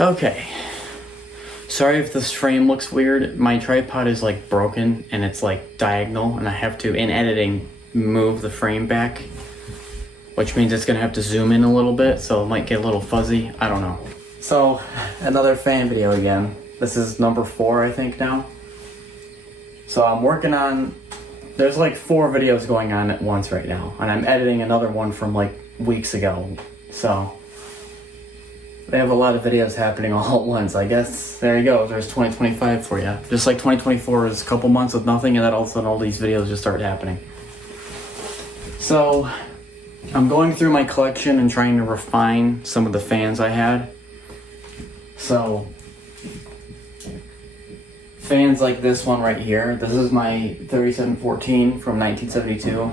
Okay. Sorry if this frame looks weird. My tripod is like broken and it's like diagonal, and I have to, in editing, move the frame back, which means it's gonna have to zoom in a little bit, so it might get a little fuzzy. I don't know. So, another fan video again. This is number 4, I think, now. So I'm working on, there's like 4 videos going on at once right now, and I'm editing another one from like weeks ago. So they have a lot of videos happening all at once. I guess there you go. There's 2025 for you. Just like 2024 is a couple months with nothing, and then all of a sudden all these videos just start happening. So I'm going through my collection and trying to refine some of the fans I had. So fans like this one right here. This is my 3714 from 1972.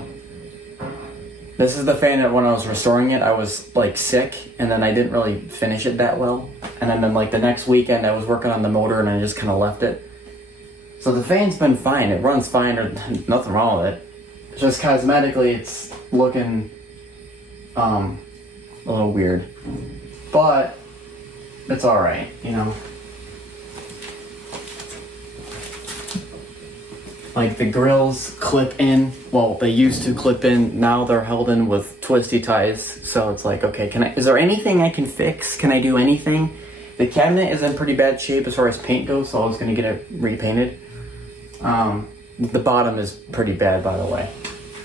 This is the fan that when I was restoring it, I was like sick, and then I didn't really finish it that well. And then like the next weekend I was working on the motor and I just kind of left it. So the fan's been fine. It runs fine, or nothing wrong with it. It's just cosmetically it's looking a little weird. But it's alright, you know. Like the grills clip in, well, they used to clip in, now they're held in with twisty ties. So it's like, okay, is there anything I can fix? Can I do anything? The cabinet is in pretty bad shape as far as paint goes, so I was gonna get it repainted. The bottom is pretty bad, by the way.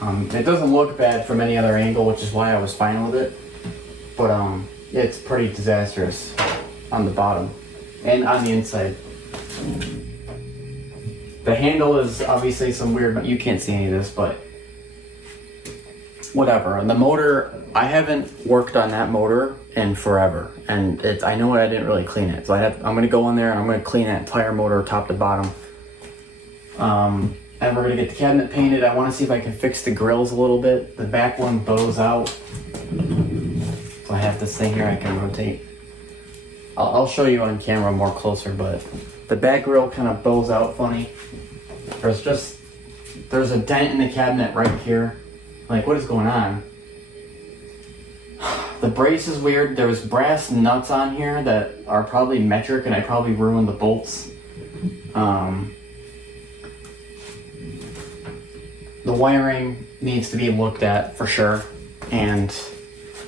It doesn't look bad from any other angle, which is why I was fine with it. But it's pretty disastrous on the bottom and on the inside. The handle is obviously some weird, you can't see any of this, but whatever. And the motor, I haven't worked on that motor in forever, and I know I didn't really clean it, so I'm gonna go in there and I'm gonna clean that entire motor top to bottom. And we're gonna get the cabinet painted. I want to see if I can fix the grills a little bit. The back one bows out, so I have this thing here I can rotate. I'll show you on camera more closer, but the back grill kind of bows out funny. There's a dent in the cabinet right here. Like, what is going on? The brace is weird. There was brass nuts on here that are probably metric, and I probably ruined the bolts. The wiring needs to be looked at for sure. And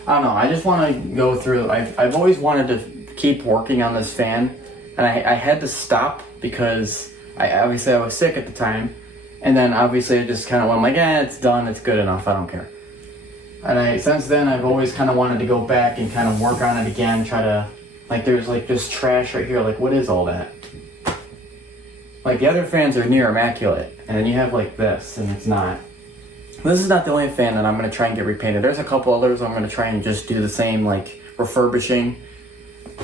I don't know, I just want to go through, I've always wanted to keep working on this fan, and I had to stop because I was sick at the time, and then obviously I just kind of went like, it's done, it's good enough, I don't care. And since then I've always kind of wanted to go back and kind of work on it again, try to, like, there's like this trash right here, like, what is all that? Like, the other fans are near immaculate, and then you have like this, and it's not. This is not the only fan that I'm going to try and get repainted. There's a couple others I'm going to try and just do the same, like, refurbishing,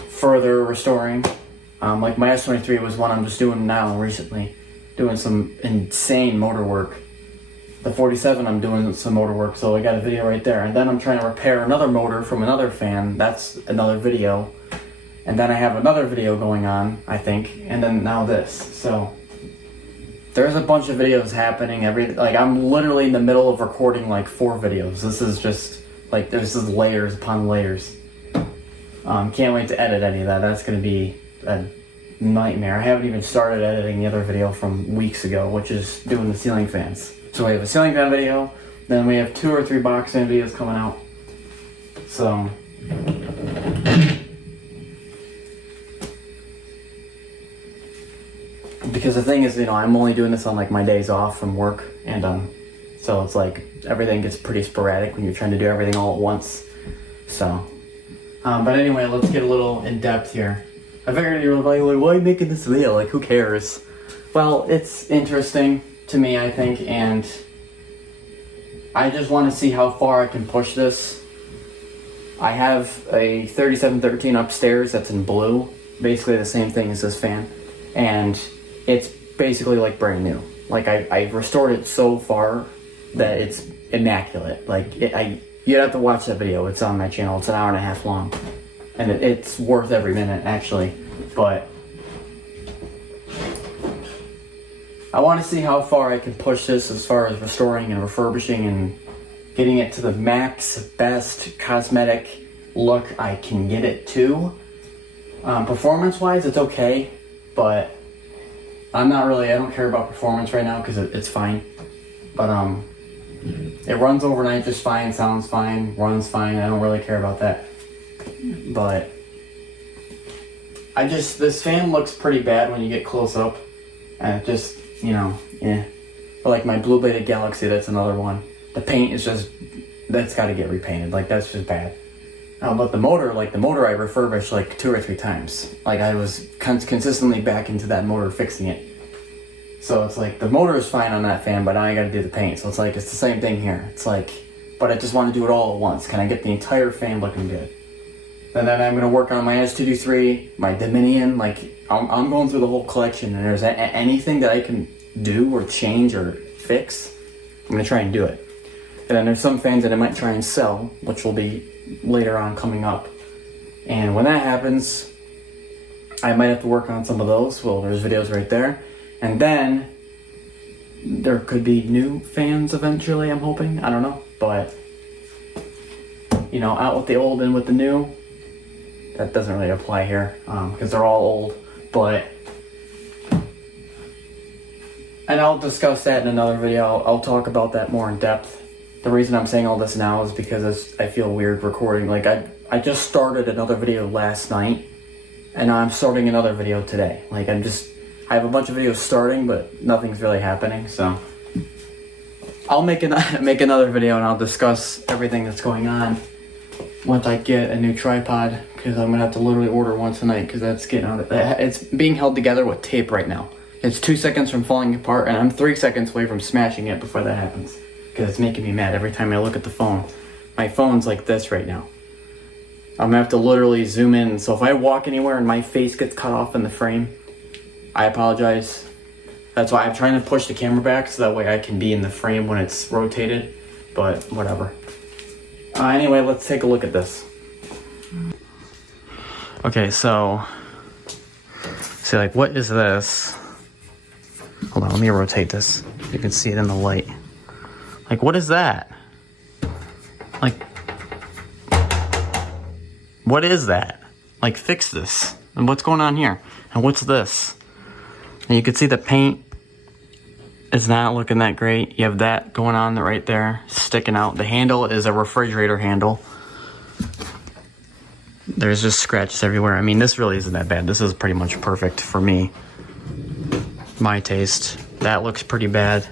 further restoring. Like my S23 was one I'm just doing now recently, doing some insane motor work. The 47 I'm doing some motor work, so I got a video right there. And then I'm trying to repair another motor from another fan. That's another video. And then I have another video going on, I think, and then now this. So there's a bunch of videos happening. I'm literally in the middle of recording like 4 videos. This is just like, there's just layers upon layers. Can't wait to edit any of that. That's gonna be a nightmare. I haven't even started editing the other video from weeks ago, which is doing the ceiling fans. So we have a ceiling fan video, then we have 2 or 3 box fan videos coming out. So because the thing is, you know, I'm only doing this on like my days off from work, and so it's like everything gets pretty sporadic when you're trying to do everything all at once. So, but anyway, let's get a little in depth here. I figured you were like, why are you making this video? Like, who cares? Well, it's interesting to me, I think, and I just want to see how far I can push this. I have a 3713 upstairs that's in blue, basically the same thing as this fan, and it's basically like brand new. Like, I restored it so far that it's immaculate. Like, you'd have to watch that video. It's on my channel. It's an hour and a half long, and it's worth every minute, actually. But I want to see how far I can push this as far as restoring and refurbishing and getting it to the max, best cosmetic look I can get it to. Performance-wise, it's okay, but I don't care about performance right now because it's fine. But it runs overnight just fine, sounds fine, runs fine. I don't really care about that. But this fan looks pretty bad when you get close up. And it just, yeah. But like my Blue Bladed Galaxy, that's another one. The paint is just, that's got to get repainted. Like, that's just bad. But the motor I refurbished like 2 or 3 times. Like, I was consistently back into that motor fixing it. So it's like, the motor is fine on that fan, but now I gotta do the paint. So it's like, it's the same thing here. It's like, but I just want to do it all at once. Can I get the entire fan looking good? And then I'm gonna work on my S223, my Dominion. Like, I'm going through the whole collection, and there's anything that I can do or change or fix, I'm gonna try and do it. And then there's some fans that I might try and sell, which will be later on coming up. And when that happens, I might have to work on some of those. Well, there's videos right there. And then there could be new fans eventually, I'm hoping. I don't know. But, out with the old and with the new. That doesn't really apply here because they're all old. But, and I'll discuss that in another video. I'll talk about that more in depth. The reason I'm saying all this now is because I feel weird recording. Like, I just started another video last night, and I'm starting another video today. Like, I have a bunch of videos starting, but nothing's really happening, so I'll make another video and I'll discuss everything that's going on once I get a new tripod, because I'm gonna have to literally order one tonight because that's getting out of it's being held together with tape right now. It's 2 seconds from falling apart, and I'm 3 seconds away from smashing it before that happens, because it's making me mad every time I look at the phone. My phone's like this right now. I'm gonna have to literally zoom in, so if I walk anywhere and my face gets cut off in the frame, I apologize. That's why I'm trying to push the camera back so that way I can be in the frame when it's rotated, but whatever. Anyway, let's take a look at this. Okay, so, see, like, what is this? Hold on, let me rotate this. You can see it in the light. Like, what is that? Like, what is that? Like, fix this. And what's going on here? And what's this? And you can see the paint is not looking that great. You have that going on right there, sticking out. The handle is a refrigerator handle. There's just scratches everywhere. I mean, this really isn't that bad. This is pretty much perfect for me. My taste. That looks pretty bad.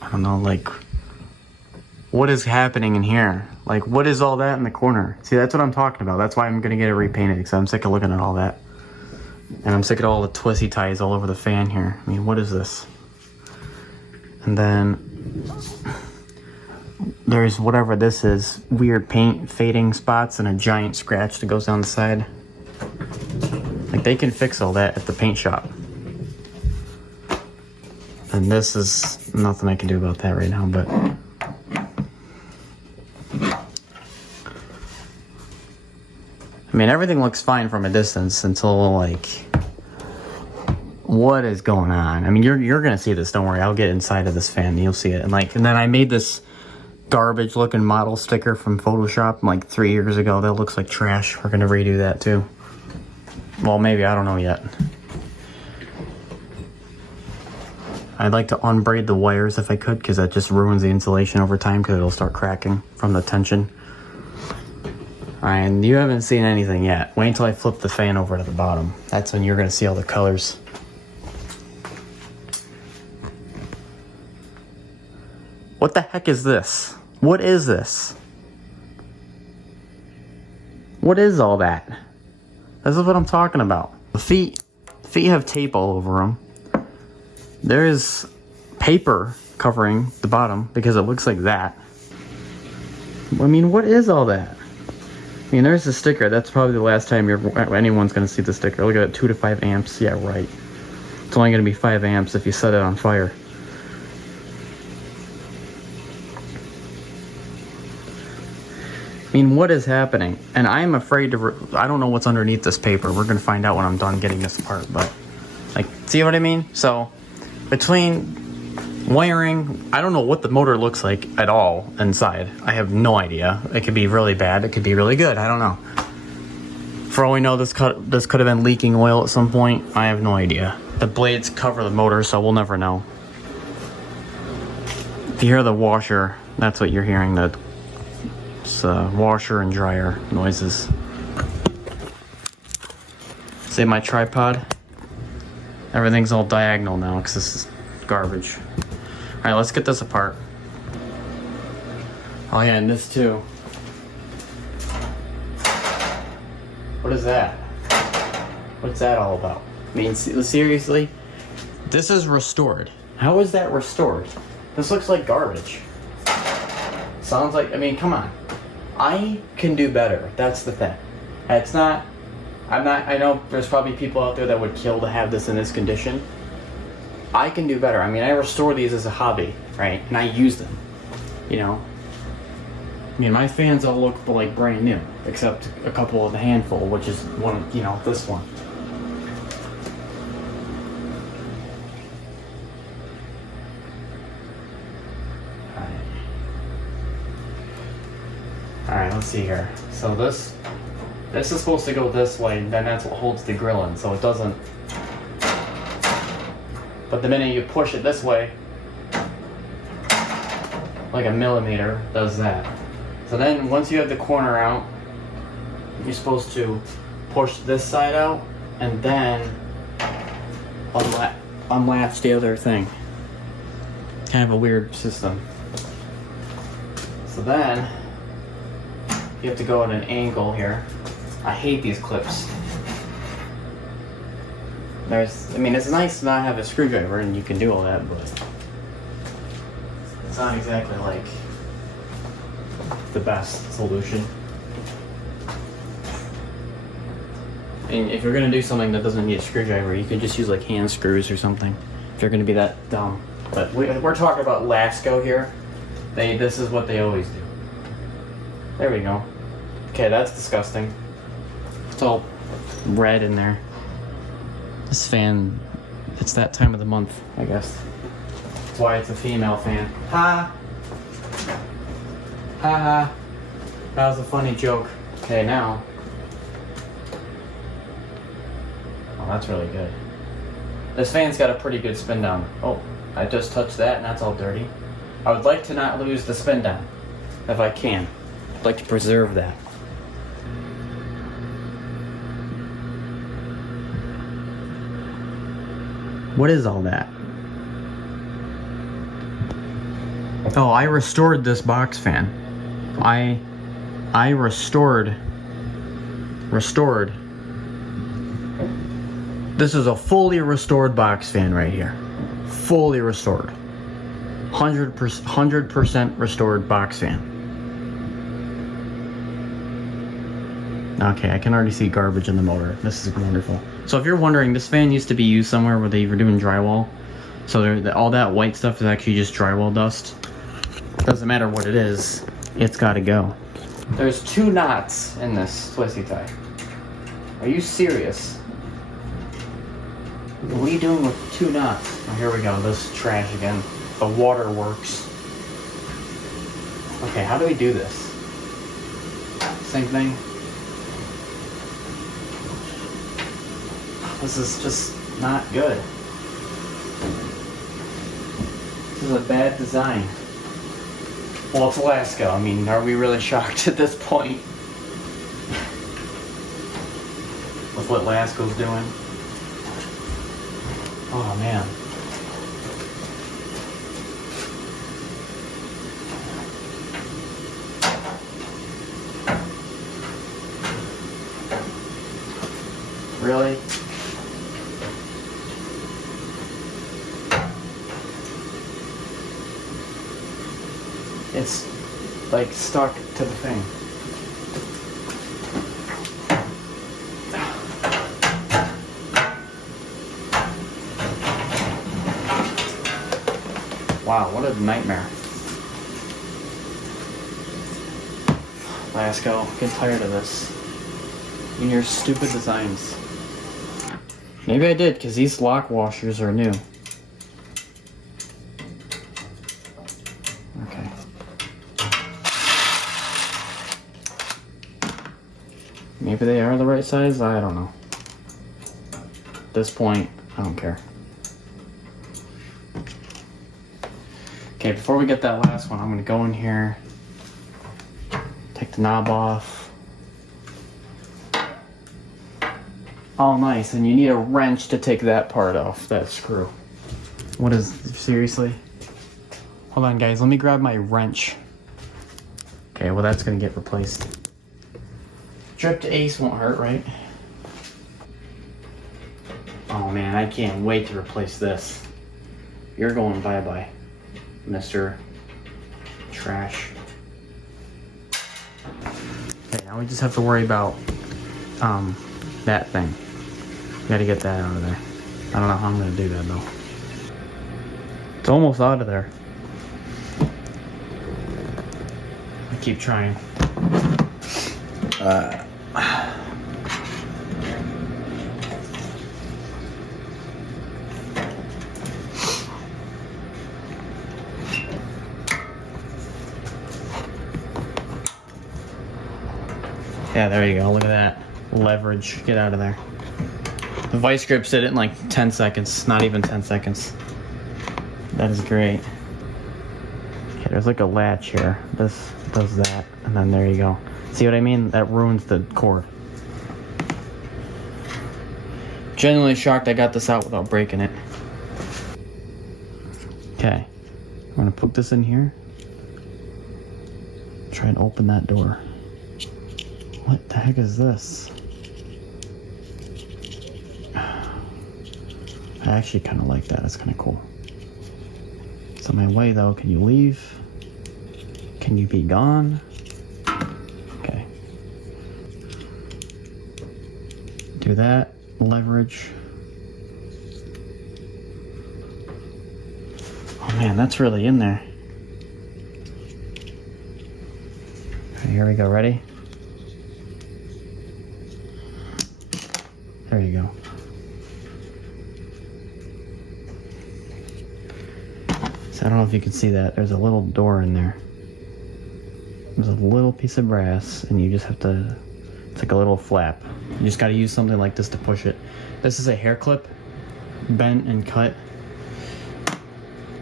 I don't know, like, what is happening in here? Like, what is all that in the corner? See, that's what I'm talking about. That's why I'm gonna get it repainted, because I'm sick of looking at all that. And I'm sick of all the twisty ties all over the fan here. I mean, what is this? And then there's whatever this is, weird paint fading spots and a giant scratch that goes down the side. Like, they can fix all that at the paint shop. And this is nothing I can do about that right now, but I mean, everything looks fine from a distance until, like, what is going on? I mean, you're gonna see this, don't worry. I'll get inside of this fan and you'll see it. And then I made this garbage looking model sticker from Photoshop like 3 years ago. That looks like trash. We're gonna redo that too. Well, maybe, I don't know yet. I'd like to unbraid the wires if I could, because that just ruins the insulation over time, because it'll start cracking from the tension. And you haven't seen anything yet. Wait until I flip the fan over to the bottom. That's when you're gonna see all the colors. What the heck is this? What is this? What is all that? This is what I'm talking about. The feet have tape all over them. There is paper covering the bottom because it looks like that. I mean, what is all that? I mean, there's the sticker. That's probably the last time anyone's going to see the sticker. Look at it, 2 to 5 amps. Yeah, right. It's only going to be 5 amps if you set it on fire. I mean, what is happening? And I'm afraid to... I don't know what's underneath this paper. We're going to find out when I'm done getting this apart. But, like, see what I mean? So, between wiring, I don't know what the motor looks like at all inside. I have no idea. It could be really bad. It could be really good. I don't know. For all we know, this could have been leaking oil at some point. I have no idea. The blades cover the motor, so we'll never know. If you hear the washer, that's what you're hearing. It's washer and dryer noises. See my tripod? Everything's all diagonal now because this is garbage. All right, let's get this apart. Oh yeah, and this too. What is that? What's that all about? I mean, seriously? This is restored. How is that restored? This looks like garbage. Sounds like, I mean, come on. I can do better. That's the thing. It's not, I know there's probably people out there that would kill to have this in this condition. I can do better. I mean, I restore these as a hobby, right? And I use them, you know? I mean, my fans all look like brand new, except a couple of the handful, which is one, you know, this one. Alright, let's see here. So this is supposed to go this way, and then that's what holds the grill in, so it doesn't. But the minute you push it this way, like a millimeter, does that. So then once you have the corner out, you're supposed to push this side out and then unlatch the other thing. Kind of a weird system. So then you have to go at an angle here. I hate these clips. I mean, it's nice to not have a screwdriver and you can do all that, but it's not exactly like the best solution. And if you're gonna do something that doesn't need a screwdriver, you can just use like hand screws or something. If you're gonna be that dumb. But we're talking about Lasco here. This is what they always do. There we go. Okay, that's disgusting. It's all red in there. This fan, it's that time of the month, I guess. That's why it's a female fan. Ha! Ha ha. That was a funny joke. Okay, now. Oh, that's really good. This fan's got a pretty good spin down. Oh, I just touched that and that's all dirty. I would like to not lose the spin down, if I can. I'd like to preserve that. What is all that? Oh, I restored this box fan. I restored. This is a fully restored box fan right here. Fully restored. 100% restored box fan. Okay, I can already see garbage in the motor. This is wonderful. So if you're wondering, this fan used to be used somewhere where they were doing drywall. So all that white stuff is actually just drywall dust. Doesn't matter what it is, it's gotta go. There's 2 knots in this twisty tie. Are you serious? What are you doing with 2 knots? Oh, here we go, this trash again. The water works. Okay, how do we do this? Same thing? This is just not good. This is a bad design. Well, it's Alaska. I mean, are we really shocked at this point? With what Lasco's doing? Oh, man. Really? It's like stuck to the thing. Wow, what a nightmare. Lasco, get tired of this. And your stupid designs. Maybe I did, because these lock washers are new. Maybe they are the right size, I don't know. At this point, I don't care. Okay, before we get that last one, I'm gonna go in here, take the knob off. Oh, nice, and you need a wrench to take that part off, that screw. What is, seriously? Hold on, guys, let me grab my wrench. Okay, well, that's gonna get replaced. Dripped ace won't hurt, right? Oh man, I can't wait to replace this. You're going bye-bye, Mr. Trash. Okay, now we just have to worry about that thing. Gotta get that out of there. I don't know how I'm gonna do that though. It's almost out of there. I keep trying. Yeah, there you go. Look at that. Leverage. Get out of there. The vice grips did it in like 10 seconds. Not even 10 seconds. That is great. Okay, there's like a latch here. This does that. And then there you go. See what I mean? That ruins the cord. Genuinely shocked I got this out without breaking it. Okay. I'm going to put this in here. Try and open that door. What the heck is this? I actually kind of like that. It's kind of cool. It's on my way though. Can you leave? Can you be gone? Okay. Do that. Leverage. Oh man, that's really in there. Okay, here we go. Ready? There you go. So I don't know if you can see that. There's a little door in there. There's a little piece of brass, and you just have to, it's like a little flap. You just got to use something like this to push it. This is a hair clip, bent and cut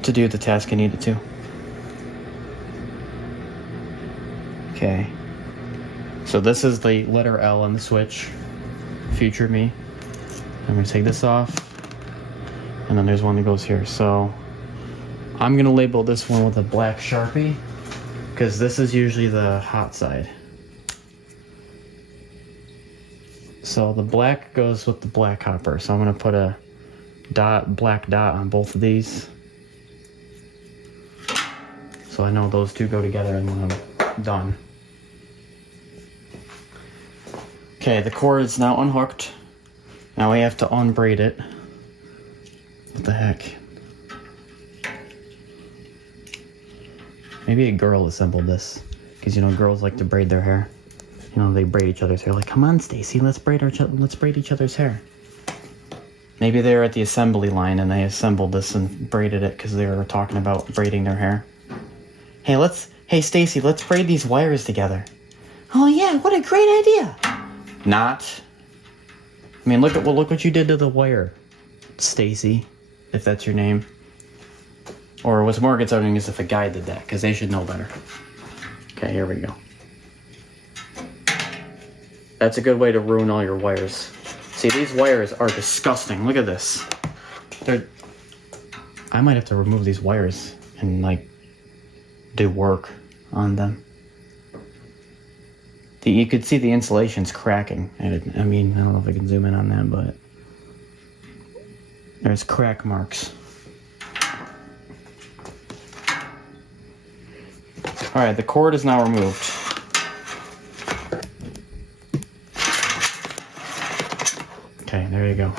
to do the task I needed to. Okay. So this is the letter L on the switch. Future me. I'm going to take this off, and then there's one that goes here. So I'm going to label this one with a black Sharpie because this is usually the hot side. So the black goes with the black hopper. So I'm going to put a black dot on both of these. So I know those two go together and when I'm done. Okay, the cord is now unhooked. Now we have to unbraid it. What the heck? Maybe a girl assembled this. Because you know girls like to braid their hair. You know, they braid each other's hair. Like, come on, Stacy, let's braid each other's hair. Maybe they were at the assembly line and they assembled this and braided it because they were talking about braiding their hair. Hey Stacy, let's braid these wires together. Oh yeah, what a great idea. Not. I mean, look what you did to the wire, Stacy, if that's your name. Or what's more concerning is if a guy did that, because they should know better. Okay, here we go. That's a good way to ruin all your wires. See, these wires are disgusting. Look at this. I might have to remove these wires and, like, do work on them. You could see the insulation's cracking. I mean, I don't know if I can zoom in on that, but there's crack marks. Alright, the cord is now removed. Okay, there you go.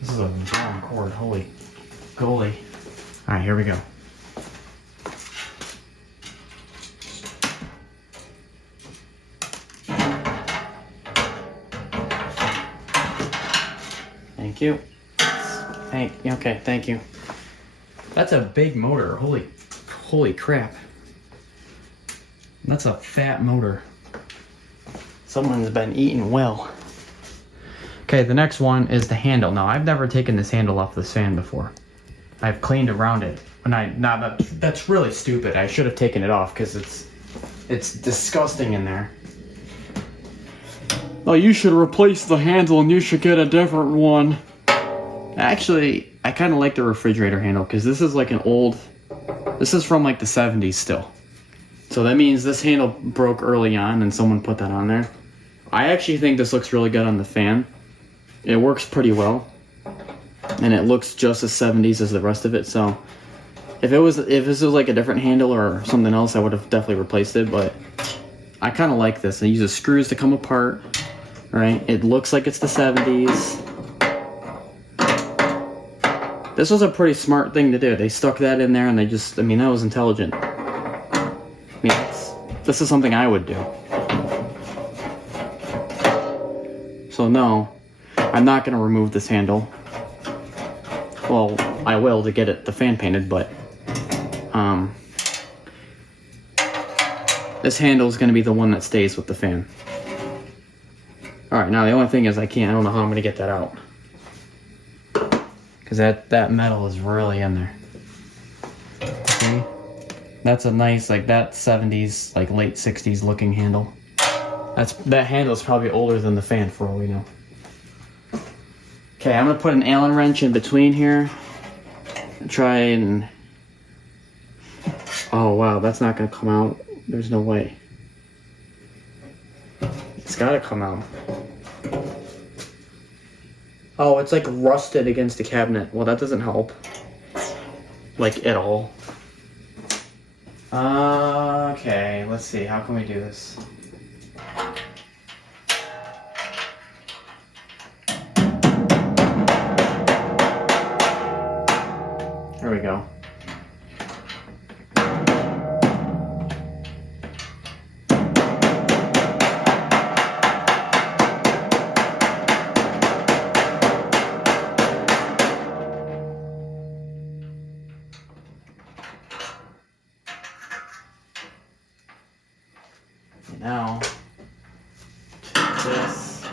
This is a long cord, holy goalie. Alright, here we go. Thank you. Okay, thank you. That's a big motor. Holy crap. That's a fat motor. Someone's been eating well. Okay, the next one is the handle. Now, I've never taken this handle off this fan before. I've cleaned around it. That's really stupid. I should have taken it off because it's disgusting in there. Oh, you should replace the handle and you should get a different one. Actually, I kind of like the refrigerator handle because this is like this is from like the 70s still. So that means this handle broke early on and someone put that on there. I actually think this looks really good on the fan. It works pretty well. And it looks just as 70s as the rest of it. So if this was like a different handle or something else, I would have definitely replaced it. But I kind of like this. It uses screws to come apart. Right? It looks like it's the 70s. This was a pretty smart thing to do. They stuck that in there and they just, I mean, that was intelligent. I mean, this is something I would do. So no, I'm not going to remove this handle. Well, I will to get the fan painted, but this handle is going to be the one that stays with the fan. Alright, now the only thing is I don't know how I'm going to get that out. Because that metal is really in there. See? That's a nice, like that 70s, like late 60s looking handle. That handle is probably older than the fan for all we know. Okay, I'm going to put an Allen wrench in between here. And try and... Oh wow, that's not going to come out. There's no way. It's got to come out. Oh, it's like rusted against the cabinet. Well, that doesn't help. Like, at all. Okay, let's see. How can we do this? There we go. Now, take this.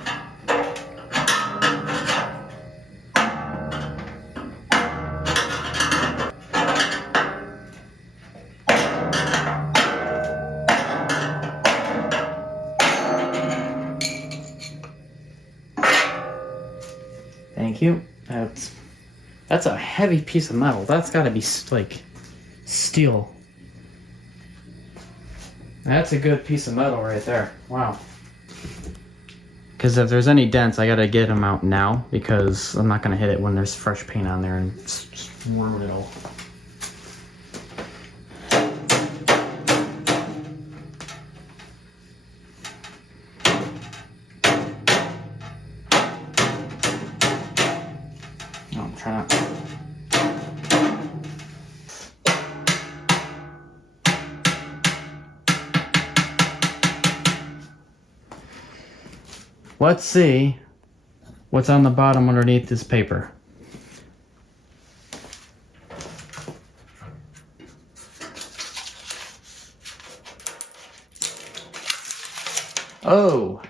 Thank you. That's a heavy piece of metal. That's got to be like steel. That's a good piece of metal right there. Wow. Because if there's any dents, I gotta get them out now because I'm not gonna hit it when there's fresh paint on there and just ruin it all. Oh, I'm trying to... Let's see what's on the bottom underneath this paper. Oh!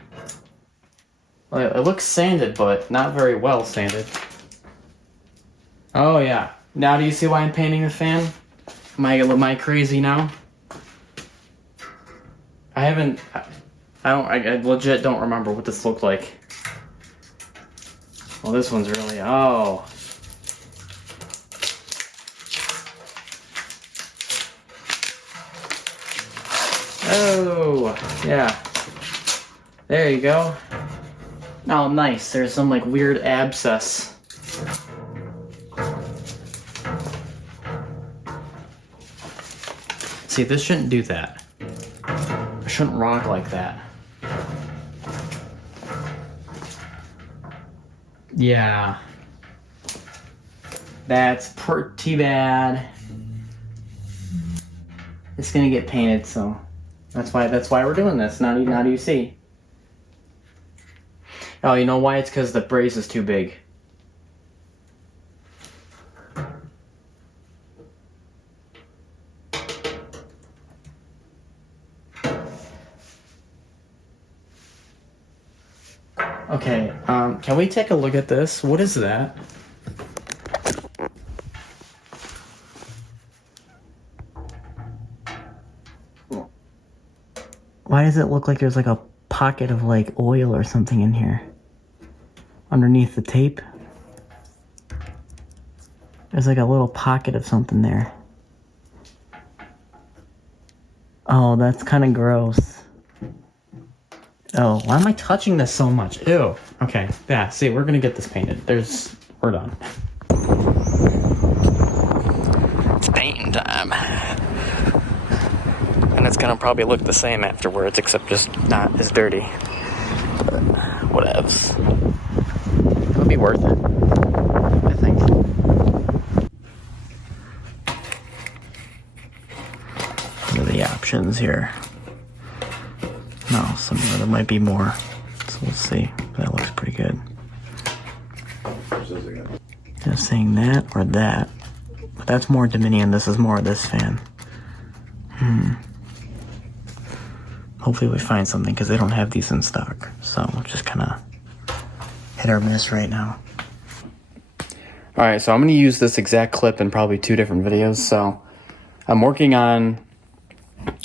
Well, it looks sanded, but not very well sanded. Oh yeah. Now do you see why I'm painting the fan? Am I crazy now? I legit don't remember what this looked like. Well, this one's really, oh. Oh, yeah. There you go. Oh, nice. There's some like weird abscess. See, this shouldn't do that. It shouldn't rock like that. Yeah. That's pretty bad. It's gonna get painted, so that's why we're doing this. Now do you see? Oh, you know why? It's because the brace is too big. Okay, can we take a look at this? What is that? Why does it look like there's like a pocket of like oil or something in here? Underneath the tape? There's like a little pocket of something there. Oh, that's kind of gross. Oh, why am I touching this so much? Ew. Okay, yeah, see, we're gonna get this painted. We're done. It's painting time. And it's gonna probably look the same afterwards, except just not as dirty. But, whatevs. It'll be worth it, I think. What are the options here? No, there might be more. So let's see. That looks pretty good. Just saying that or that. But that's more Dominion. This is more of this fan. Hopefully we find something because they don't have these in stock. So just kind of hit or miss right now. Alright, so I'm going to use this exact clip in probably 2 different videos. So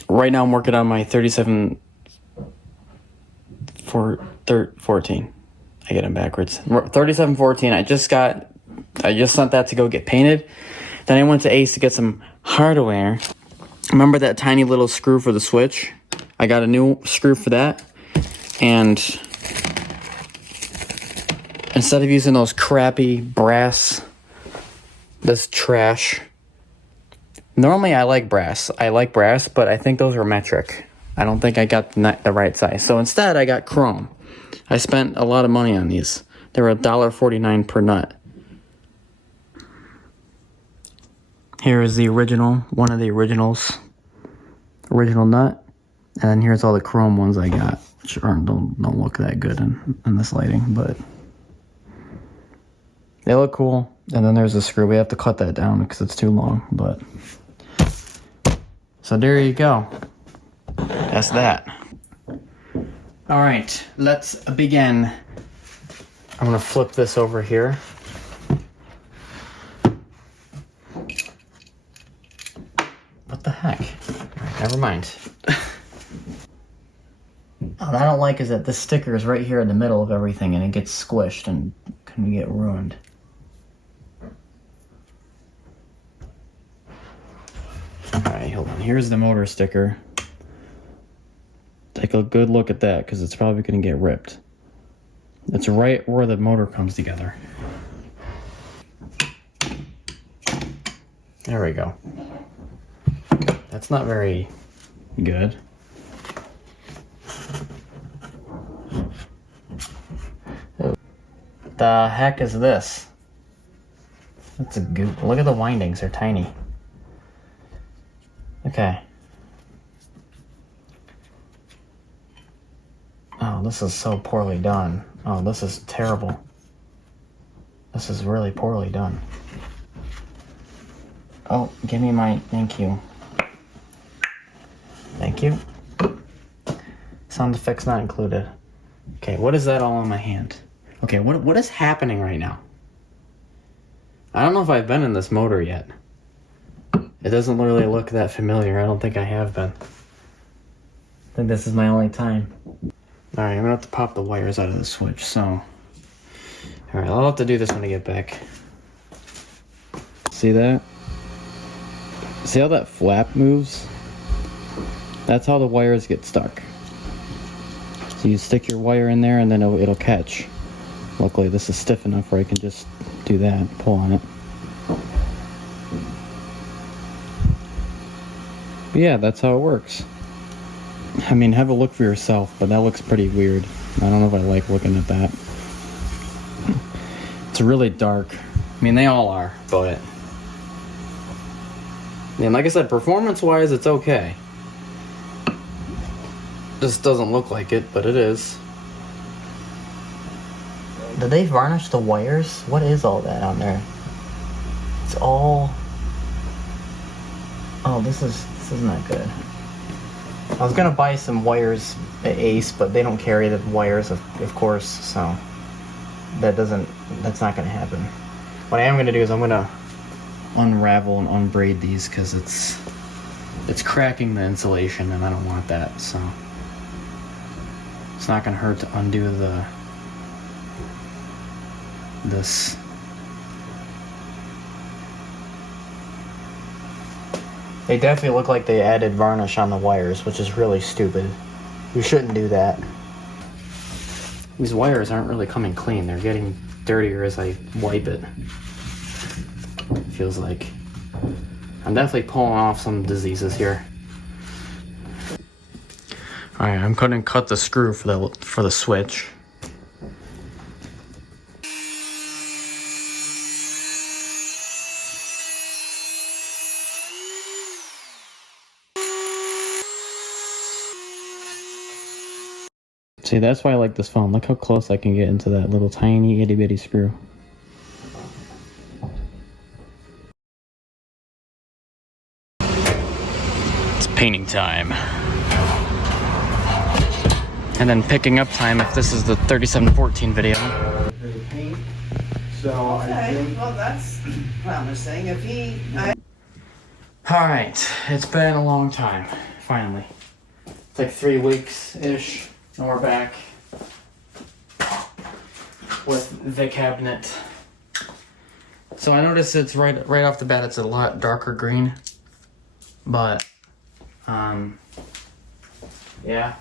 right now I'm working on my 3714. I get them backwards. 3714. I just sent that to go get painted. Then I went to Ace to get some hardware. Remember that tiny little screw for the switch? I got a new screw for that. And instead of using those crappy brass, this trash. Normally I like brass, but I think those were metric. I don't think I got the right size. So instead I got chrome. I spent a lot of money on these. They were $1.49 per nut. Here is the original, one of the original nut. And then here's all the chrome ones I got, which don't look that good in this lighting, but they look cool. And then there's a screw. We have to cut that down because it's too long, but so there you go. That's that. All right, let's begin. I'm gonna flip this over here. What the heck? All right, never mind. What I don't like is that this sticker is right here in the middle of everything and it gets squished and can get ruined. Alright, hold on. Here's the motor sticker. Take a good look at that because it's probably going to get ripped. It's right where the motor comes together. There we go. That's not very good. What the heck is this? That's a goop. Look at the windings, they're tiny. Okay. Oh, this is so poorly done. Oh, this is terrible. This is really poorly done. Oh, give me my, thank you. Thank you. Sound effects not included. Okay, what is that all on my hand? Okay, what is happening right now? I don't know if I've been in this motor yet. It doesn't really look that familiar. I don't think I have been. I think this is my only time. Alright, I'm gonna have to pop the wires out of the switch, so. Alright, I'll have to do this when I get back. See that? See how that flap moves? That's how the wires get stuck. So you stick your wire in there and then it'll catch. Luckily this is stiff enough where I can just do that, pull on it. But yeah, that's how it works. I mean, have a look for yourself, but that looks pretty weird. I don't know if I like looking at that. It's really dark. I mean, they all are, but... And like I said, performance-wise, it's okay. Just doesn't look like it, but it is. Did they varnish the wires? What is all that on there? It's all... Oh, this is not good. I was gonna buy some wires at Ace, but they don't carry the wires, of course, so that's not gonna happen. What I am gonna do is I'm gonna unravel and unbraid these because it's cracking the insulation and I don't want that, so it's not gonna hurt to undo this. They definitely look like they added varnish on the wires, which is really stupid. You shouldn't do that. These wires aren't really coming clean. They're getting dirtier as I wipe it. Feels like I'm definitely pulling off some diseases here. All right, I'm going to cut the screw for the switch. See, that's why I like this phone. Look how close I can get into that little tiny itty bitty screw. It's painting time. And then picking up time if this is the 3714 video. So okay, well that's promising. If he... Alright, it's been a long time, finally. It's like 3 weeks-ish. And we're back with the cabinet. So I noticed it's right off the bat, it's a lot darker green, but yeah.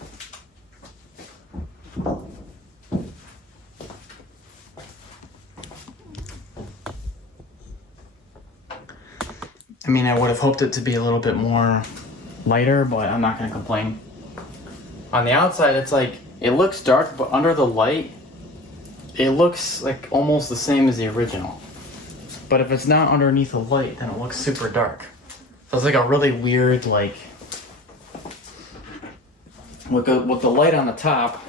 I mean, I would have hoped it to be a little bit more lighter, but I'm not gonna complain. On the outside, it's like, it looks dark, but under the light, it looks like almost the same as the original. But if it's not underneath the light, then it looks super dark. So it's like a really weird, like, with the light on the top,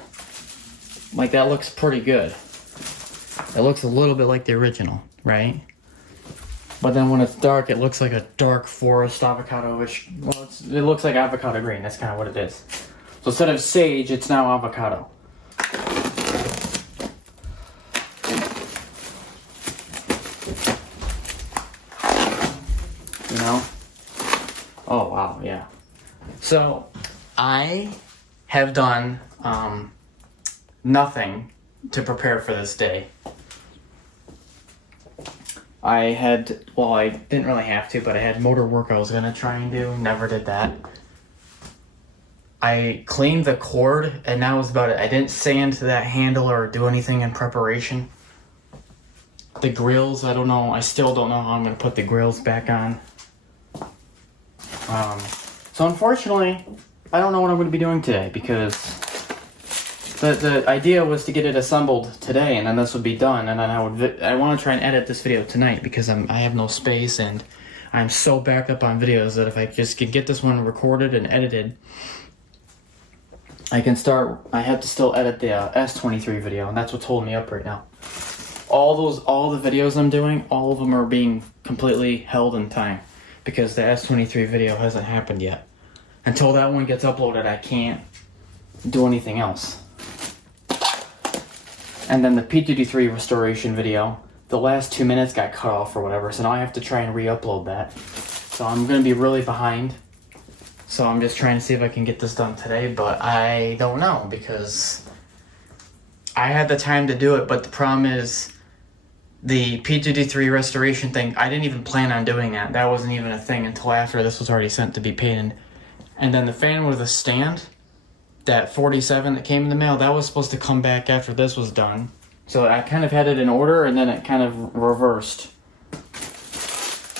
like that looks pretty good. It looks a little bit like the original, right? But then when it's dark, it looks like a dark forest avocado, which, well, it looks like avocado green. That's kind of what it is. So instead of sage, it's now avocado. You know? Oh, wow, yeah. So, I have done nothing to prepare for this day. I didn't really have to, but I had motor work I was gonna try and do. Never did that. I cleaned the cord, and that was about it. I didn't sand that handle or do anything in preparation. The grills, I don't know. I still don't know how I'm gonna put the grills back on. So unfortunately, I don't know what I'm gonna be doing today because the idea was to get it assembled today, and then this would be done, and then I want to try and edit this video tonight because I have no space, and I'm so backed up on videos that if I just could get this one recorded and edited, I can start. I have to still edit the S23 video, and that's what's holding me up right now. All the videos I'm doing, all of them are being completely held in time because the S23 video hasn't happened yet. Until that one gets uploaded, I can't do anything else. And then the P2D3 restoration video, the last 2 minutes got cut off or whatever, so now I have to try and re-upload that. So I'm going to be really behind. So I'm just trying to see if I can get this done today, but I don't know because I had the time to do it, but the problem is the P2D3 restoration thing, I didn't even plan on doing that. That wasn't even a thing until after this was already sent to be painted. And then the fan with the stand, that 47 that came in the mail, that was supposed to come back after this was done. So I kind of had it in order, and then it kind of reversed.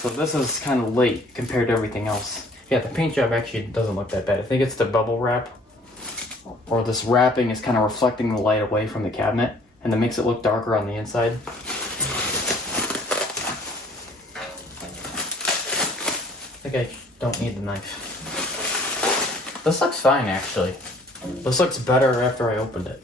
So this is kind of late compared to everything else. Yeah, the paint job actually doesn't look that bad. I think it's the bubble wrap, or this wrapping is kind of reflecting the light away from the cabinet, and that makes it look darker on the inside. I think I don't need the knife. This looks fine, actually. This looks better after I opened it.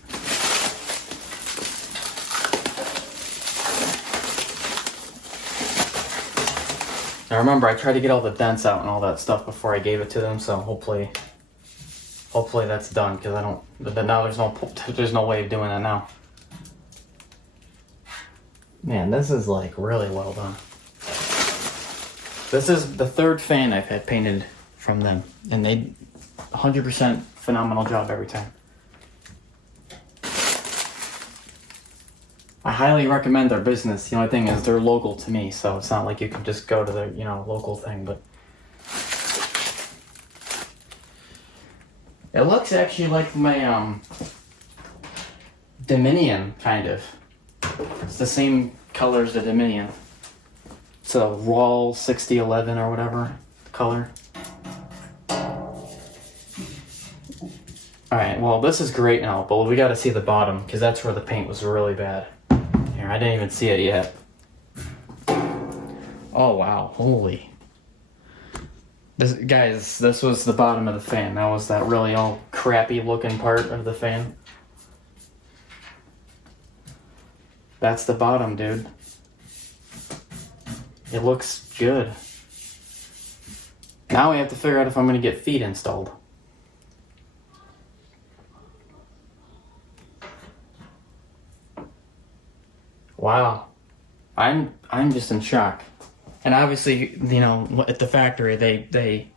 Now remember, I tried to get all the dents out and all that stuff before I gave it to them, so hopefully hopefully that's done, because I don't, but now there's no way of doing that now. Man, this is like really well done. This is the third fan I've had painted from them, and they 100% phenomenal job every time. I highly recommend their business. The only thing is they're local to me, so it's not like you can just go to their, local thing, but it looks actually like my Dominion, kind of. It's the same color as the Dominion. It's a raw 6011 or whatever color. Alright, well this is great now, but we gotta see the bottom, because that's where the paint was really bad. Here, I didn't even see it yet. Oh wow, holy. Guys, this was the bottom of the fan. That was that really all crappy looking part of the fan. That's the bottom, dude. It looks good. Now we have to figure out if I'm gonna get feet installed. Wow. I'm just in shock. And obviously, at the factory, they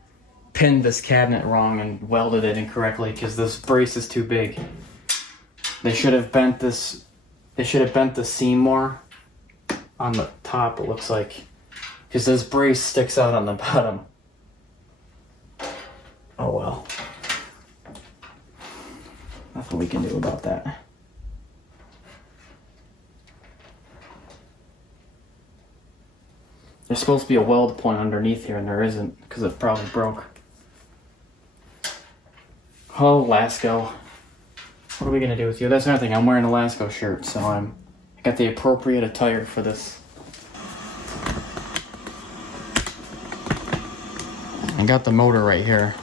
pinned this cabinet wrong and welded it incorrectly because this brace is too big. They should have bent the seam more on the top, it looks like, because this brace sticks out on the bottom. Oh well. Nothing we can do about that. There's supposed to be a weld point underneath here, and there isn't, because it probably broke. Oh, Lasco. What are we gonna do with you? That's another thing, I'm wearing a Lasco shirt, so I got the appropriate attire for this. I got the motor right here.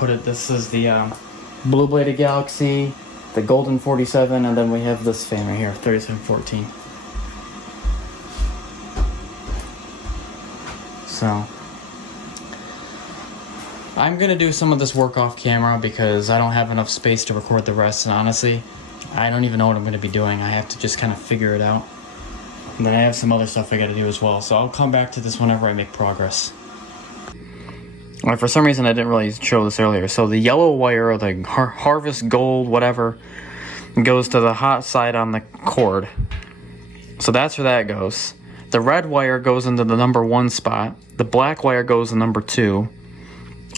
This is the Blue Bladed Galaxy, the Golden 47, and then we have this fan right here, 3714. So, I'm gonna do some of this work off camera because I don't have enough space to record the rest, and honestly, I don't even know what I'm gonna be doing. I have to just kind of figure it out. And then I have some other stuff I gotta do as well, so I'll come back to this whenever I make progress. Alright, for some reason I didn't really show this earlier. So the yellow wire, or the Harvest Gold, whatever, goes to the hot side on the cord. So that's where that goes. The red wire goes into the number 1 spot. The black wire goes to number 2.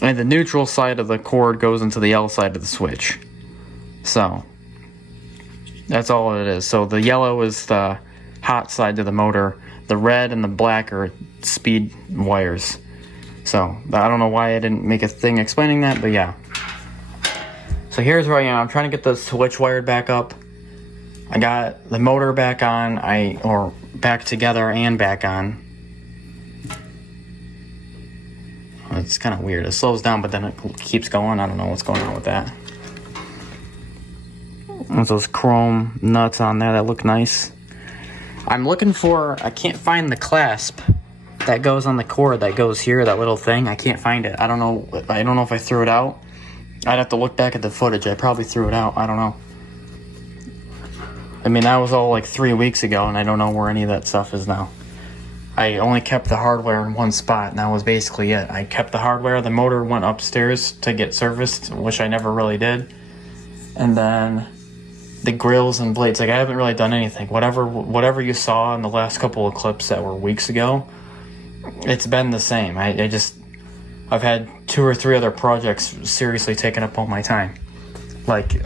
And the neutral side of the cord goes into the L side of the switch. So, that's all it is. So the yellow is the hot side to the motor. The red and the black are speed wires. So, I don't know why I didn't make a thing explaining that, but yeah. So here's where I am. I'm trying to get the switch wired back up. I got the motor back on, or back together and back on. It's kind of weird. It slows down, but then it keeps going. I don't know what's going on with that. There's those chrome nuts on there that look nice. I'm looking for, I can't find the clasp that goes on the cord that goes here, that little thing. I can't find it. I don't know if I threw it out. I'd have to look back at the footage. I probably threw it out. I don't know. I mean, that was all like 3 weeks ago, and I don't know where any of that stuff is now. I only kept the hardware in one spot, and that was basically it. I kept the hardware, the motor went upstairs to get serviced, which I never really did. And then the grills and blades, like I haven't really done anything. Whatever you saw in the last couple of clips that were weeks ago, it's been the same. I've had 2 or 3 other projects seriously taking up all my time. Like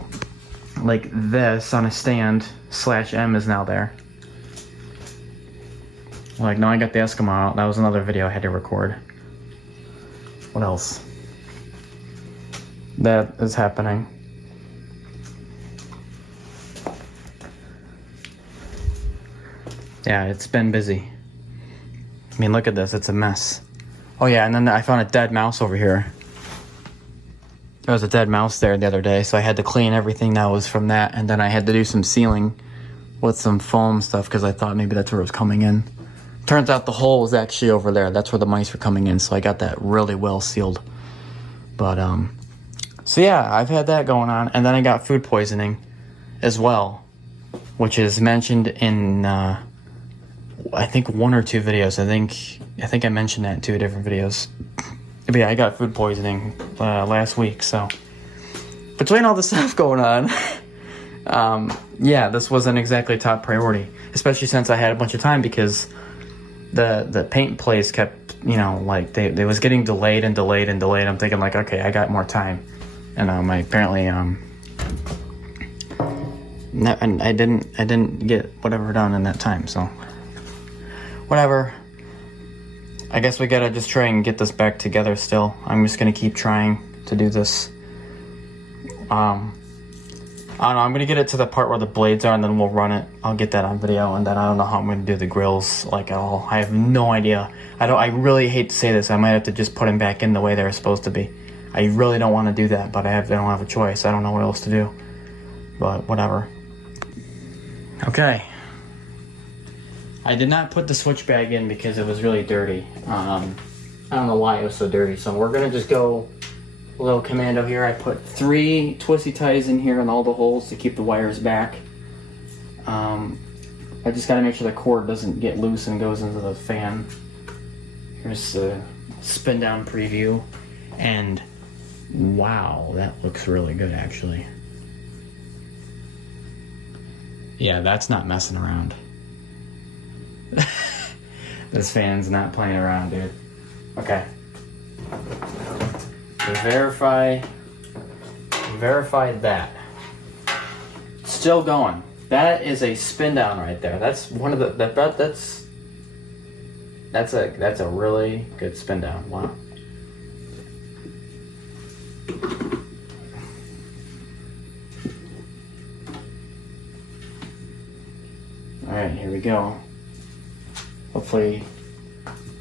this on a stand, /M is now there. Like, now I got the Eskimo out. That was another video I had to record. What else? That is happening. Yeah, it's been busy. I mean, look at this. It's a mess. Oh yeah, and then I found a dead mouse over here. There was a dead mouse there the other day, so I had to clean everything that was from that, and then I had to do some sealing with some foam stuff because I thought maybe that's where it was coming in. Turns out the hole was actually over there. That's where the mice were coming in, so I got that really well sealed. But so yeah, I've had that going on, and then I got food poisoning as well, which is mentioned in I think 1 or 2 videos. I think I mentioned that in 2 different videos. But yeah, I got food poisoning last week. So between all the stuff going on, yeah, this wasn't exactly top priority, especially since I had a bunch of time, because the paint place kept, you know, like they was getting delayed and delayed and delayed. I'm thinking like, okay, I got more time, and I apparently no, and I didn't get whatever done in that time. So whatever. I guess we gotta just try and get this back together still. I'm just gonna keep trying to do this. I don't know, I'm gonna get it to the part where the blades are, and then we'll run it. I'll get that on video, and then I don't know how I'm gonna do the grills like at all. I have no idea. I really hate to say this. I might have to just put them back in the way they're supposed to be. I really don't want to do that, but I don't have a choice. I don't know what else to do. But whatever. Okay. I did not put the switch bag in because it was really dirty. I don't know why it was so dirty. So we're gonna just go a little commando here. I put 3 twisty ties in here in all the holes to keep the wires back. I just gotta make sure the cord doesn't get loose and goes into the fan. Here's the spin down preview, and wow, that looks really good actually. Yeah, that's not messing around. This fan's not playing around, dude. Okay. Verify that. Still going. That is a spin down right there. That's one of the that's a really good spin down. Wow. All right, here we go. Hopefully,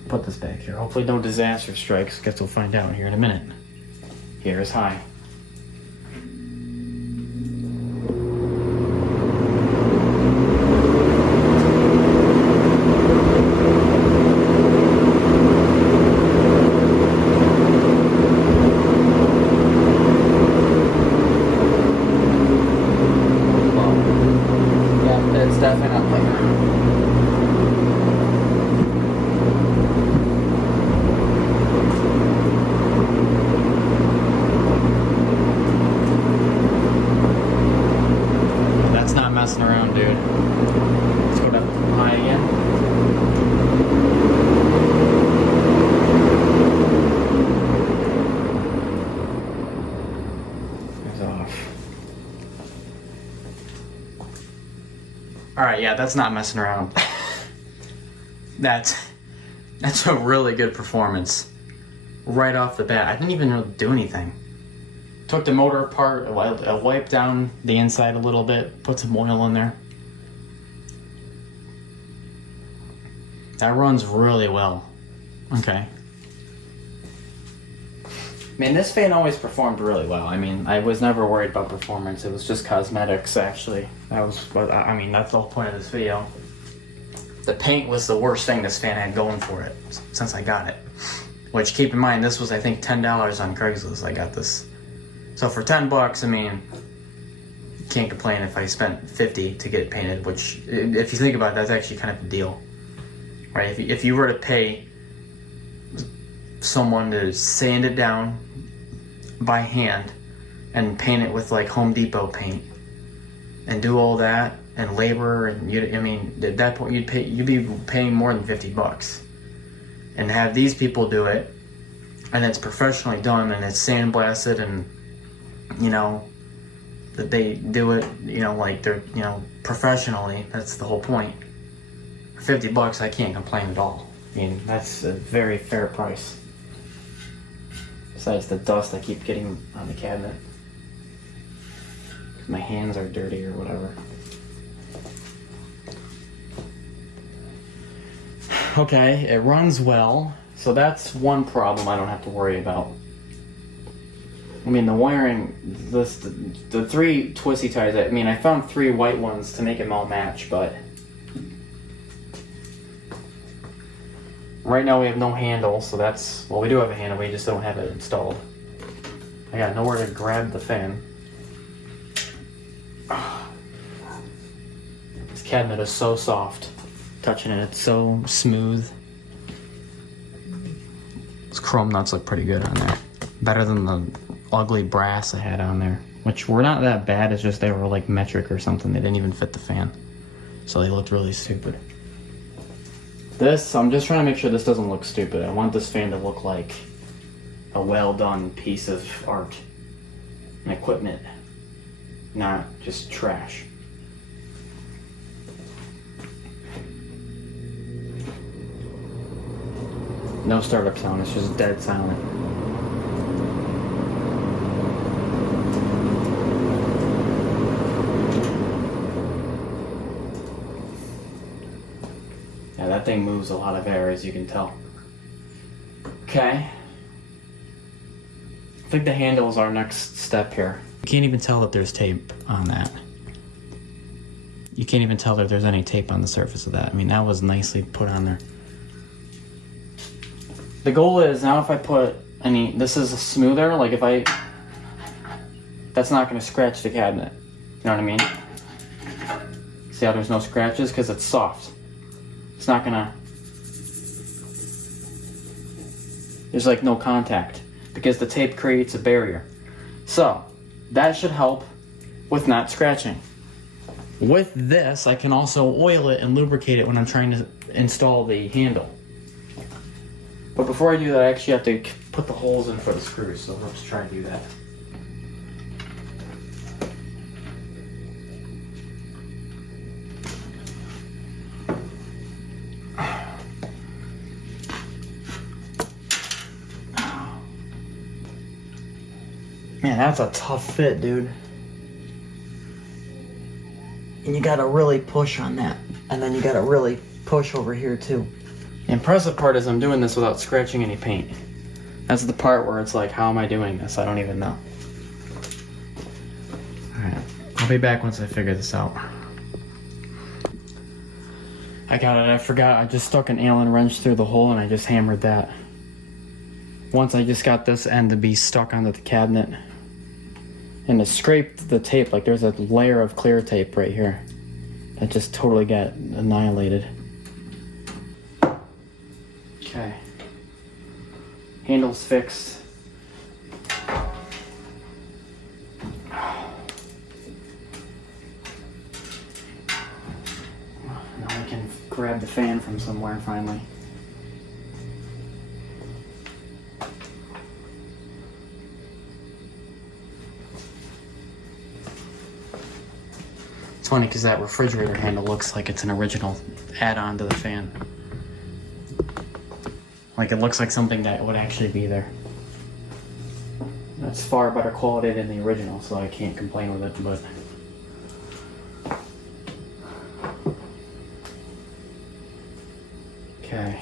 put this back here. Hopefully no disaster strikes. Guess we'll find out here in a minute. Here's high. Yeah, it's definitely not playing around. Messing around, dude. Let's go to high again. It's off. Alright, yeah, that's not messing around. That's a really good performance. Right off the bat. I didn't even really do anything. Took the motor apart, I wiped down the inside a little bit, put some oil in there. That runs really well. Okay. Man, this fan always performed really well. I mean, I was never worried about performance. It was just cosmetics, actually. That's the whole point of this video. The paint was the worst thing this fan had going for it since I got it. Which, keep in mind, this was, I think, $10 on Craigslist. I got this. So for $10, I mean, you can't complain if I spent $50 to get it painted, which, if you think about it, that's actually kind of a deal, right? If you were to pay someone to sand it down by hand and paint it with like Home Depot paint and do all that and labor, and at that point you'd be paying more than $50, and have these people do it, and it's professionally done and it's sandblasted, and that they do it, like they're, professionally. That's the whole point. For $50, I can't complain at all. I mean, that's a very fair price. Besides the dust I keep getting on the cabinet. My hands are dirty or whatever. Okay, it runs well. So that's one problem I don't have to worry about. I mean, the wiring, the 3 twisty ties, I found 3 white ones to make them all match, but right now we have no handle, so we do have a handle, we just don't have it installed. I got nowhere to grab the fan. This cabinet is so soft. Touching it, it's so smooth. Those chrome nuts look pretty good on there. Better than the ugly brass I had on there. Which were not that bad, it's just they were like metric or something. They didn't even fit the fan. So they looked really stupid. This, I'm just trying to make sure this doesn't look stupid. I want this fan to look like a well done piece of art and equipment, not just trash. No startup sound, it's just dead silent. Yeah, that thing moves a lot of air, as you can tell. Okay. I think the handle is our next step here. You can't even tell that there's tape on that. You can't even tell that there's any tape on the surface of that. I mean, that was nicely put on there. The goal is, now if I put any, this is smoother, like if I, that's not gonna scratch the cabinet. You know what I mean? See how there's no scratches? Because it's soft. It's not gonna, there's like no contact because the tape creates a barrier. So that should help with not scratching. With this, I can also oil it and lubricate it when I'm trying to install the handle. But before I do that, I actually have to put the holes in for the screws, so let's try to do that. Man, that's a tough fit, dude. And you gotta really push on that. And then you gotta really push over here too. The impressive part is I'm doing this without scratching any paint. That's the part where it's like, how am I doing this? I don't even know. Alright, I'll be back once I figure this out. I got it, I forgot, I just stuck an Allen wrench through the hole and I just hammered that. Once I just got this end to be stuck onto the cabinet. And it scraped the tape, like there's a layer of clear tape right here. That just totally got annihilated. Okay. Handle's fixed. Now I can grab the fan from somewhere finally. It's funny because that refrigerator handle looks like it's an original add-on to the fan. Like it looks like something that would actually be there. That's far better quality than the original, so I can't complain with it, but... Okay.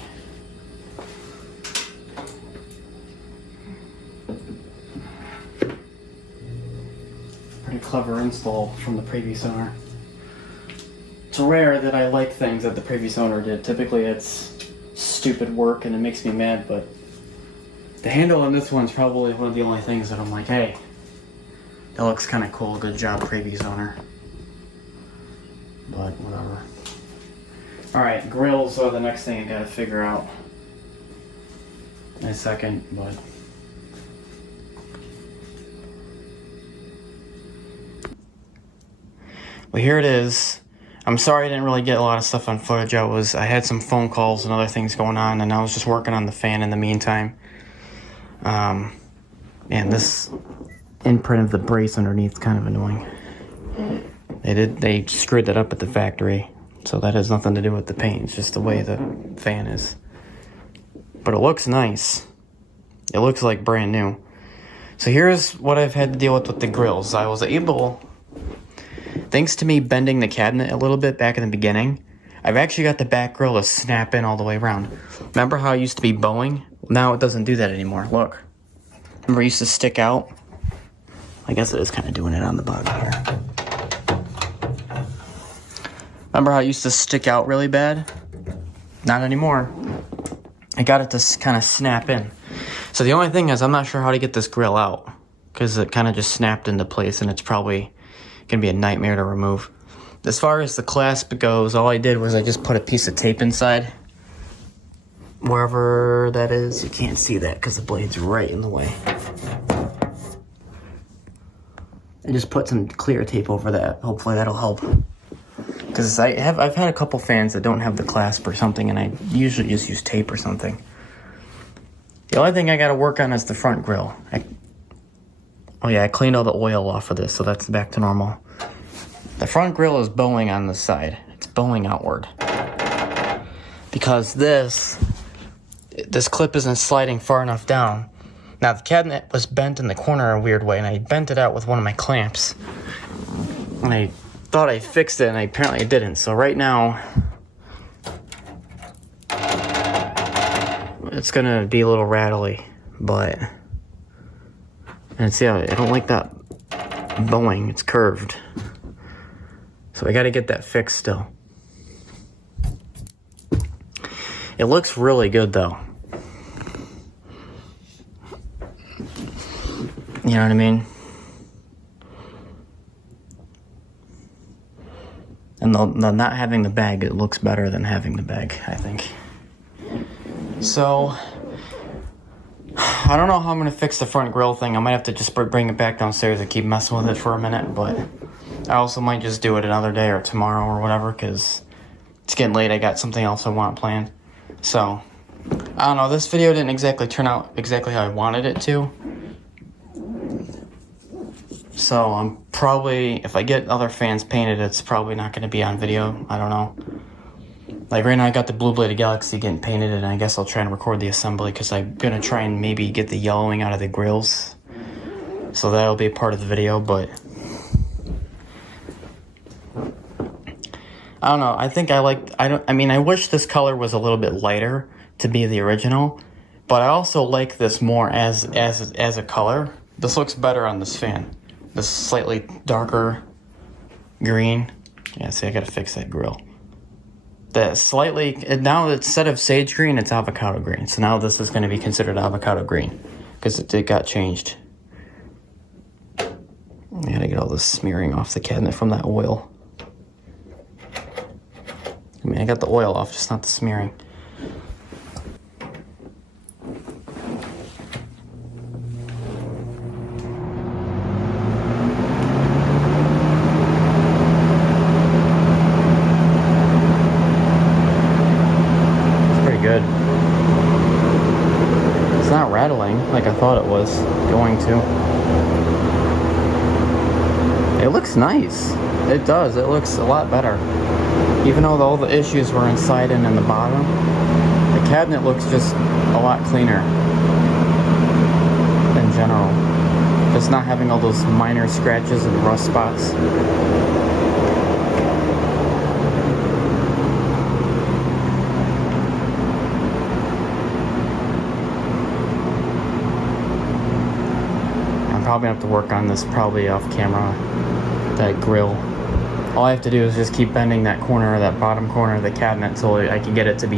Pretty clever install from the previous owner. It's rare that I like things that the previous owner did. Typically it's stupid work and it makes me mad, but the handle on this one's probably one of the only things that I'm like, hey, that looks kind of cool, good job previous owner. But whatever. Alright, grills are the next thing I gotta figure out in a second, but well, here it is. I'm sorry I didn't really get a lot of stuff on footage. I had some phone calls and other things going on, and I was just working on the fan in the meantime. And this imprint of the brace underneath is kind of annoying. They screwed that up at the factory, so that has nothing to do with the paint. It's just the way the fan is. But it looks nice. It looks like brand new. So here's what I've had to deal with the grills. I was able, thanks to me bending the cabinet a little bit back in the beginning, I've actually got the back grill to snap in all the way around. Remember how it used to be bowing? Now it doesn't do that anymore. Look. Remember it used to stick out? I guess it is kind of doing it on the bottom here. Remember how it used to stick out really bad? Not anymore. I got it to kind of snap in. So the only thing is I'm not sure how to get this grill out. because it kind of just snapped into place and it's probably gonna be a nightmare to remove. As far as the clasp goes, all I did was I just put a piece of tape inside. Wherever that is, you can't see that because the blade's right in the way. I just put some clear tape over that. Hopefully that'll help. Because I've had a couple fans that don't have the clasp or something, and I usually just use tape or something. The only thing I gotta work on is the front grille. Oh yeah, I cleaned all the oil off of this, so that's back to normal. The front grille is bowing on the side. It's bowing outward. Because this clip isn't sliding far enough down. Now the cabinet was bent in the corner a weird way, and I bent it out with one of my clamps. And I thought I fixed it, and apparently I didn't. So right now, it's gonna be a little rattly, but, and see how I don't like that bowing, it's curved. So I gotta get that fixed still. It looks really good though. You know what I mean? And the not having the bag, it looks better than having the bag, I think. So, I don't know how I'm going to fix the front grille thing. I might have to just bring it back downstairs and keep messing with it for a minute, but I also might just do it another day or tomorrow or whatever, because it's getting late. I got something else I want planned. So, I don't know. This video didn't exactly turn out exactly how I wanted it to. So, I'm probably, if I get other fans painted, it's probably not going to be on video. I don't know. Like right now I got the Blue Bladed Galaxy getting painted, and I guess I'll try and record the assembly because I'm going to try and maybe get the yellowing out of the grills. So that'll be a part of the video, but I don't know. I think I wish this color was a little bit lighter to be the original, but I also like this more as a color. This looks better on this fan. This slightly darker green. Yeah, see, I got to fix that grill. That slightly, now instead of sage green, it's avocado green. So now this is going to be considered avocado green because it got changed. I gotta get all this smearing off the cabinet from that oil. I mean, I got the oil off, just not the smearing. Good. It's not rattling like I thought it was going to. It looks nice. It does. It looks a lot better. Even though all the issues were inside and in the bottom, the cabinet looks just a lot cleaner in general. Just not having all those minor scratches and rust spots. Probably have to work on this probably off camera, that grill. All I have to do is just keep bending that corner, that bottom corner of the cabinet so I can get it to be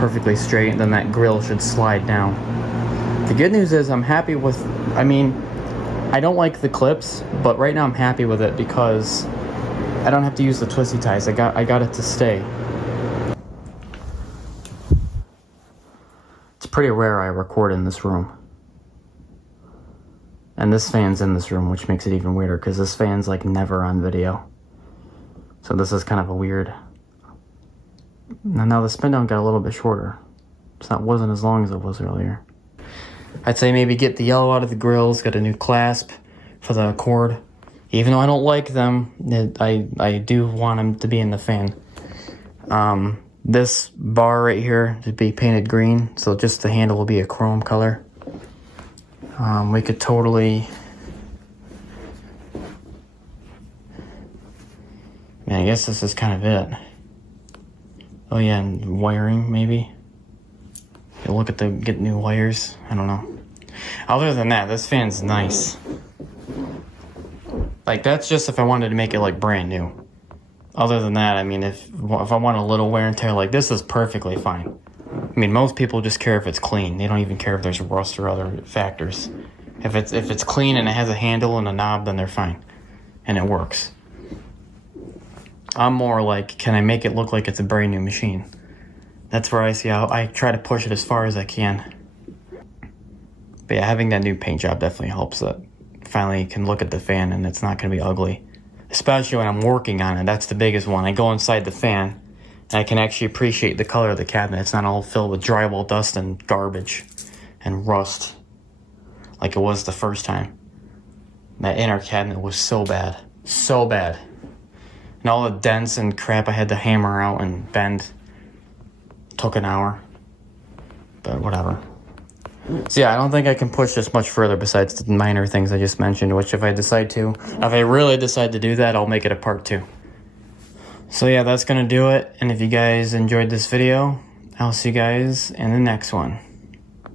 perfectly straight, and then that grill should slide down. The good news is I'm happy with, I mean, I don't like the clips, but right now I'm happy with it because I don't have to use the twisty ties. I got it to stay. It's pretty rare I record in this room. And this fan's in this room, which makes it even weirder because this fan's like never on video. So this is kind of a weird. And now the spin down got a little bit shorter. So that wasn't as long as it was earlier. I'd say maybe get the yellow out of the grills, get a new clasp for the cord. Even though I don't like them, I do want them to be in the fan. This bar right here to be painted green, so just the handle will be a chrome color. We could totally, I guess this is kind of it. Oh yeah, and wiring maybe. You look at get new wires. I don't know. Other than that, this fan's nice. Like that's just if I wanted to make it like brand new. Other than that, I mean, if I want a little wear and tear, like this is perfectly fine. I mean, most people just care if it's clean. They don't even care if there's rust or other factors. If it's clean and it has a handle and a knob, then they're fine, and it works. I'm more like, can I make it look like it's a brand new machine? That's where I see how I try to push it as far as I can. But yeah, having that new paint job definitely helps. That finally can look at the fan and it's not going to be ugly. Especially when I'm working on it, that's the biggest one. I go inside the fan and I can actually appreciate the color of the cabinet. It's not all filled with drywall dust and garbage and rust like it was the first time. That inner cabinet was so bad. So bad. And all the dents and crap I had to hammer out and bend took an hour. But whatever. So yeah, I don't think I can push this much further besides the minor things I just mentioned, which if I really decide to do that, I'll make it a part 2. So yeah, that's gonna do it. And if you guys enjoyed this video, I'll see you guys in the next one.